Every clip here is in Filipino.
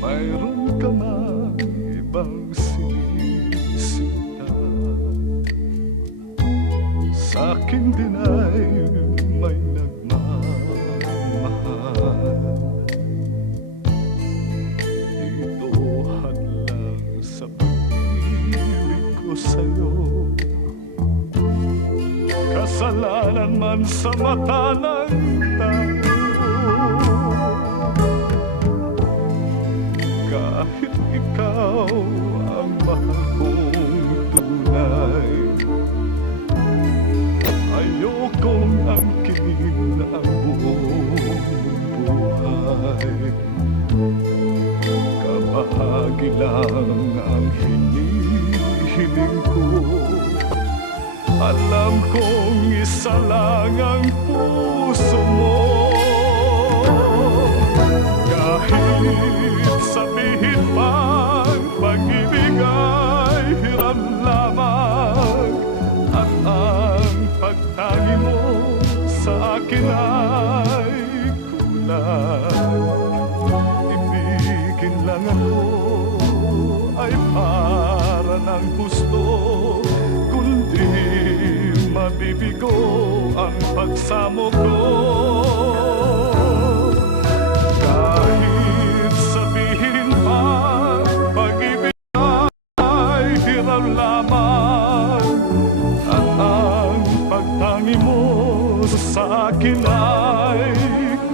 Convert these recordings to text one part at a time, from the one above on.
Mayroon ka mang ibang sinisita, sa'kin din ay may nagmamahal. Dito hadlang sa pag-ibig ko sa'yo, kasalanan man sa mata ng tao. Kahit ikaw ang mahal kong tunay, ayokong angkin ang buong buhay. Kabahagi lang ang hinihiling ko, alam kong isa lang ang puso mo. Kahit sabihin pang pag-ibig ay hiram lamang, at ang pagtangi mo sa akin ay kulang. Ibigin lang ako ay para ng gusto, kundi mabibigo ang pagsamo ko. Kahit sabihin pa pag-ibig ay hiram lamang, at ang pagtangi mo sa akin ay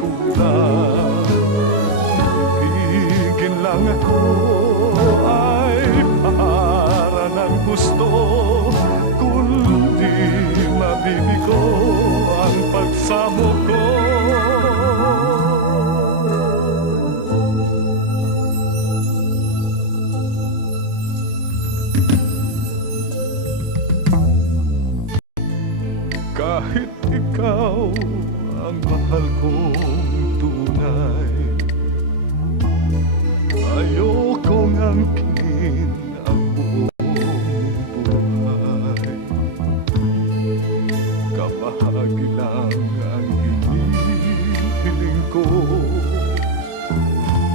kulang. Ibigin lang ako ay para ng gusto, kundi mabibigo ang pagsamo ko. Kahit ikaw ang mahal kong tunay, ayokong angkin ang buong buhay. Kabahagi lang ang hinihiling ko,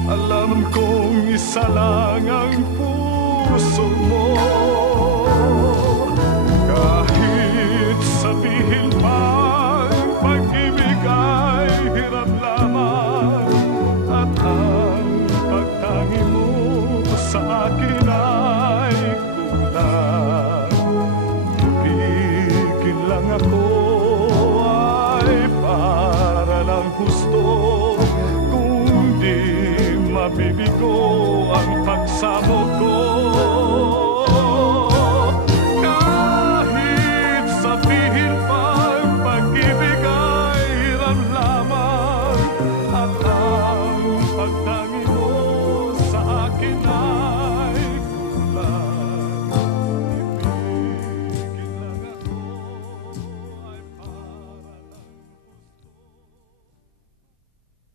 alam kong isa lang ang puso mo. Kahit sabihin pang pag-ibig ay hiram lamang, at ang pagtangi mo sa akin ay kulang. Ibigin lang ako ay para lang gusto, kundi mabibigo ang pagsamo ko.